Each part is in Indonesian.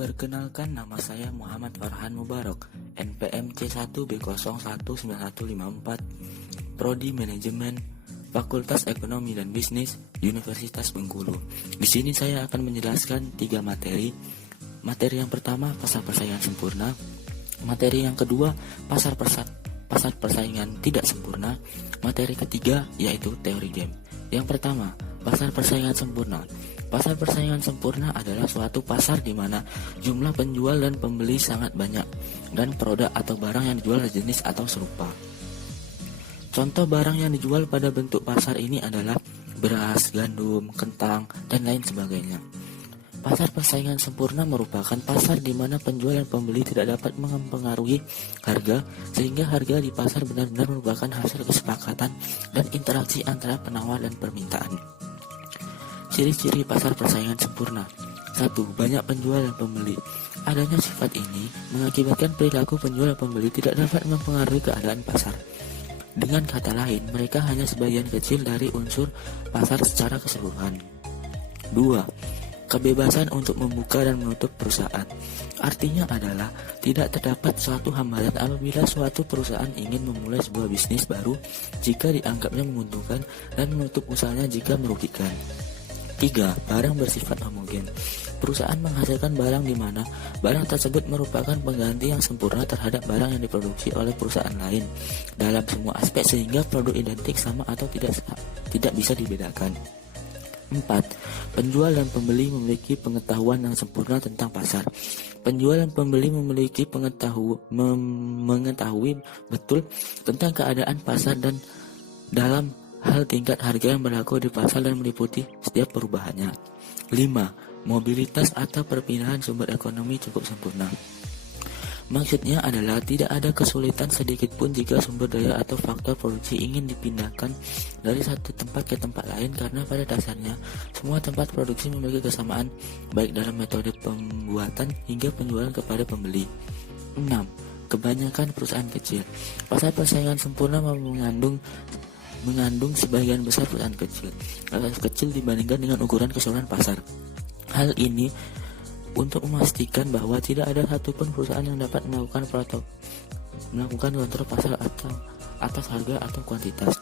Perkenalkan, nama saya Muhammad Farhan Mubarak, NPM C1B019154, Prodi Manajemen, Fakultas Ekonomi dan Bisnis, Universitas Bengkulu. Di sini saya akan menjelaskan 3 materi. Materi yang pertama, pasar persaingan sempurna. Materi yang kedua, pasar persaingan tidak sempurna. Materi ketiga yaitu teori game. Yang pertama, pasar persaingan sempurna. Pasar persaingan sempurna adalah suatu pasar di mana jumlah penjual dan pembeli sangat banyak dan produk atau barang yang dijual sejenis atau serupa. Contoh barang yang dijual pada bentuk pasar ini adalah beras, gandum, kentang, dan lain sebagainya. Pasar persaingan sempurna merupakan pasar di mana penjual dan pembeli tidak dapat mempengaruhi harga, sehingga harga di pasar benar-benar merupakan hasil kesepakatan dan interaksi antara penawar dan permintaan. Ciri-ciri pasar persaingan sempurna. 1. Banyak penjual dan pembeli. Adanya sifat ini mengakibatkan perilaku penjual dan pembeli tidak dapat mempengaruhi keadaan pasar. Dengan kata lain, mereka hanya sebagian kecil dari unsur pasar secara keseluruhan. 2. Kebebasan untuk membuka dan menutup perusahaan. Artinya adalah tidak terdapat suatu hambatan apabila suatu perusahaan ingin memulai sebuah bisnis baru jika dianggapnya menguntungkan dan menutup usahanya jika merugikan. 3. Barang bersifat homogen. Perusahaan menghasilkan barang di mana barang tersebut merupakan pengganti yang sempurna terhadap barang yang diproduksi oleh perusahaan lain dalam semua aspek sehingga produk identik sama atau tidak bisa dibedakan. 4. Penjual dan pembeli memiliki pengetahuan yang sempurna tentang pasar. Penjual dan pembeli memiliki mengetahui betul tentang keadaan pasar dan dalam hal tingkat harga yang berlaku di pasar dan meliputi setiap perubahannya. 5. Mobilitas atau perpindahan sumber ekonomi cukup sempurna. Maksudnya adalah tidak ada kesulitan sedikit pun jika sumber daya atau faktor produksi ingin dipindahkan dari satu tempat ke tempat lain, karena pada dasarnya semua tempat produksi memiliki kesamaan baik dalam metode pembuatan hingga penjualan kepada pembeli. 6. Kebanyakan perusahaan kecil. Pasar persaingan sempurna mengandung sebagian besar perusahaan kecil dibandingkan dengan ukuran keseluruhan pasar. Hal ini untuk memastikan bahwa tidak ada satupun perusahaan yang dapat melakukan kontrol pasar atau atas harga atau kuantitas.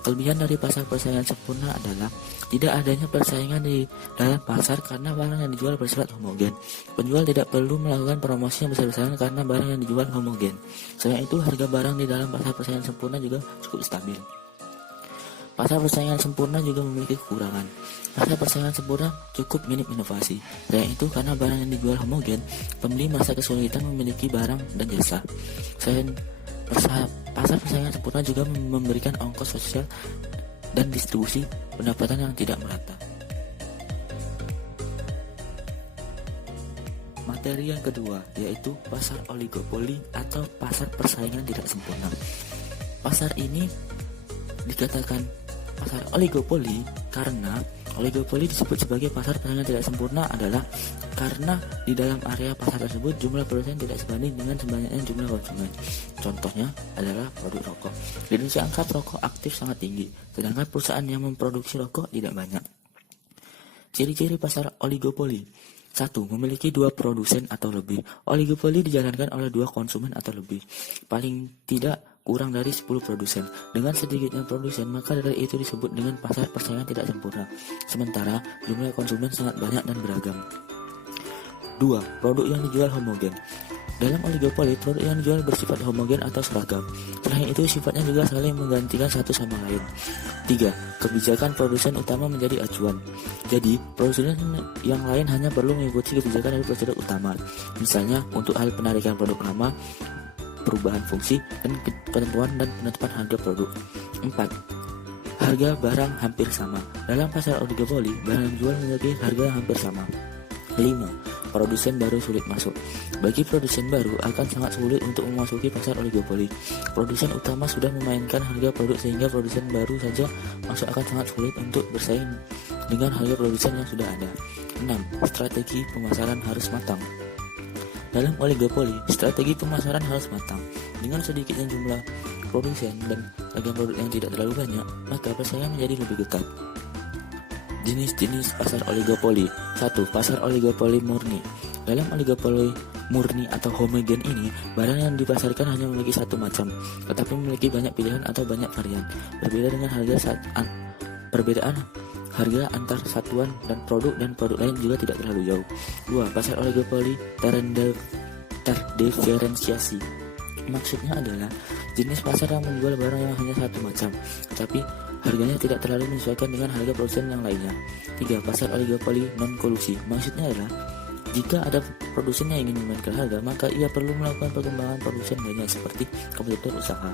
Kelebihan dari pasar persaingan sempurna adalah tidak adanya persaingan di dalam pasar karena barang yang dijual bersifat homogen. Penjual tidak perlu melakukan promosi yang besar-besaran karena barang yang dijual homogen. Selain itu, harga barang di dalam pasar persaingan sempurna juga cukup stabil. Pasar persaingan sempurna juga memiliki kekurangan. Pasar persaingan sempurna cukup minim inovasi. Selain itu, karena barang yang dijual homogen, pembeli merasa kesulitan memiliki barang dan jasa. Selain pasar persaingan sempurna juga memberikan ongkos sosial dan distribusi pendapatan yang tidak merata. Materi yang kedua yaitu pasar oligopoli atau pasar persaingan tidak sempurna. Pasar ini dikatakan pasar oligopoli karena oligopoli disebut sebagai pasar persaingan tidak sempurna adalah karena di dalam area pasar tersebut jumlah produsen tidak sebanding dengan sebanyaknya jumlah konsumen. Contohnya adalah produk rokok. Di Indonesia angka rokok aktif sangat tinggi, sedangkan perusahaan yang memproduksi rokok tidak banyak. Ciri-ciri pasar oligopoli. 1. Memiliki 2 produsen atau lebih. Oligopoli dijalankan oleh 2 konsumen atau lebih. Paling tidak kurang dari 10 produsen. Dengan sedikitnya produsen, maka dari itu disebut dengan pasar persaingan tidak sempurna. Sementara jumlah konsumen sangat banyak dan beragam. 2. Produk yang dijual homogen. Dalam oligopoli, produk yang dijual bersifat homogen atau seragam. Selain itu, sifatnya juga saling menggantikan satu sama lain. 3. Kebijakan produsen utama menjadi acuan. Jadi, produsen yang lain hanya perlu mengikuti kebijakan dari produsen utama. Misalnya, untuk hal penarikan produk lama, perubahan fungsi, dan ketentuan dan penetapan harga produk. 4. Harga barang hampir sama. Dalam pasar oligopoli, barang yang dijual memiliki harga yang hampir sama. 5. Produsen baru sulit masuk. Bagi produsen baru akan sangat sulit untuk memasuki pasar oligopoli. Produsen utama sudah memainkan harga produk sehingga produsen baru saja masuk akan sangat sulit untuk bersaing dengan harga produsen yang sudah ada. 6. Strategi pemasaran harus matang. Dalam oligopoli, strategi pemasaran harus matang. Dengan sedikitnya jumlah produsen dan harga produk yang tidak terlalu banyak, maka persaingan menjadi lebih ketat. Jenis-jenis pasar oligopoli. 1. Pasar oligopoli murni. Dalam oligopoli murni atau homogen ini, barang yang dipasarkan hanya memiliki satu macam, tetapi memiliki banyak pilihan atau banyak varian. Berbeda dengan perbedaan harga antar satuan dan produk lain juga tidak terlalu jauh. 2. Pasar oligopoli terdiferensiasi. Maksudnya adalah jenis pasar yang menjual barang yang hanya satu macam, tetapi harganya tidak terlalu menyesuaikan dengan harga produsen yang lainnya. 3. Pasar oligopoli non-kolusi. Maksudnya adalah jika ada produsen yang ingin memainkan harga, maka ia perlu melakukan pengembangan produsen lainnya seperti kompetitor usaha.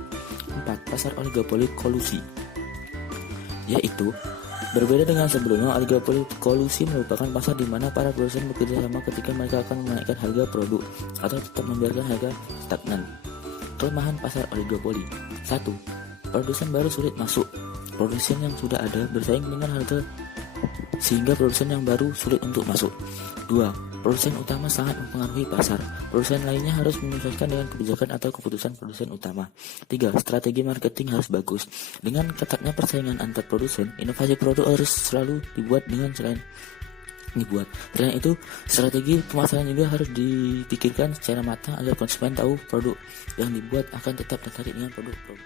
4. Pasar oligopoli kolusi, yaitu berbeda dengan sebelumnya. Oligopoli kolusi merupakan pasar di mana para produsen bekerja sama ketika mereka akan menaikkan harga produk atau tetap membiarkan harga stagnan. Kelemahan pasar oligopoli. 1. Produsen baru sulit masuk. Produsen yang sudah ada bersaing dengan harga sehingga produsen yang baru sulit untuk masuk. 2. Produsen utama sangat mempengaruhi pasar. Produsen lainnya harus menyesuaikan dengan kebijakan atau keputusan produsen utama. 3. Strategi marketing harus bagus. Dengan ketatnya persaingan antar produsen, inovasi produk harus selalu dibuat. Selain itu, strategi pemasaran juga harus dipikirkan secara matang agar konsumen tahu produk yang dibuat akan tetap tertarik dengan produk-produk.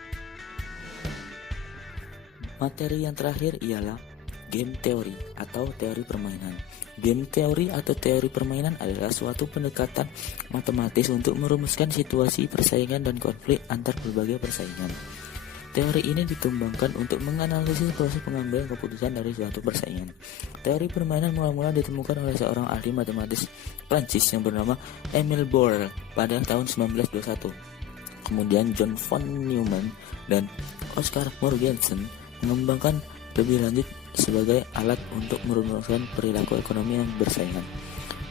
Materi yang terakhir ialah game teori atau teori permainan. Game teori atau teori permainan adalah suatu pendekatan matematis untuk merumuskan situasi persaingan dan konflik antar berbagai persaingan. Teori ini dikembangkan untuk menganalisis proses pengambilan keputusan dari suatu persaingan. Teori permainan mula-mula ditemukan oleh seorang ahli matematis Prancis yang bernama Emile Borel pada tahun 1921. Kemudian John von Neumann dan Oscar Morgenstern mengembangkan lebih lanjut sebagai alat untuk merumuskan perilaku ekonomi yang bersaingan.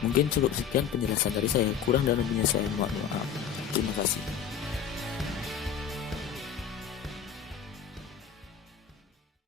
Mungkin cukup sekian penjelasan dari saya, kurang dan lebihnya saya mohon maaf. Terima kasih.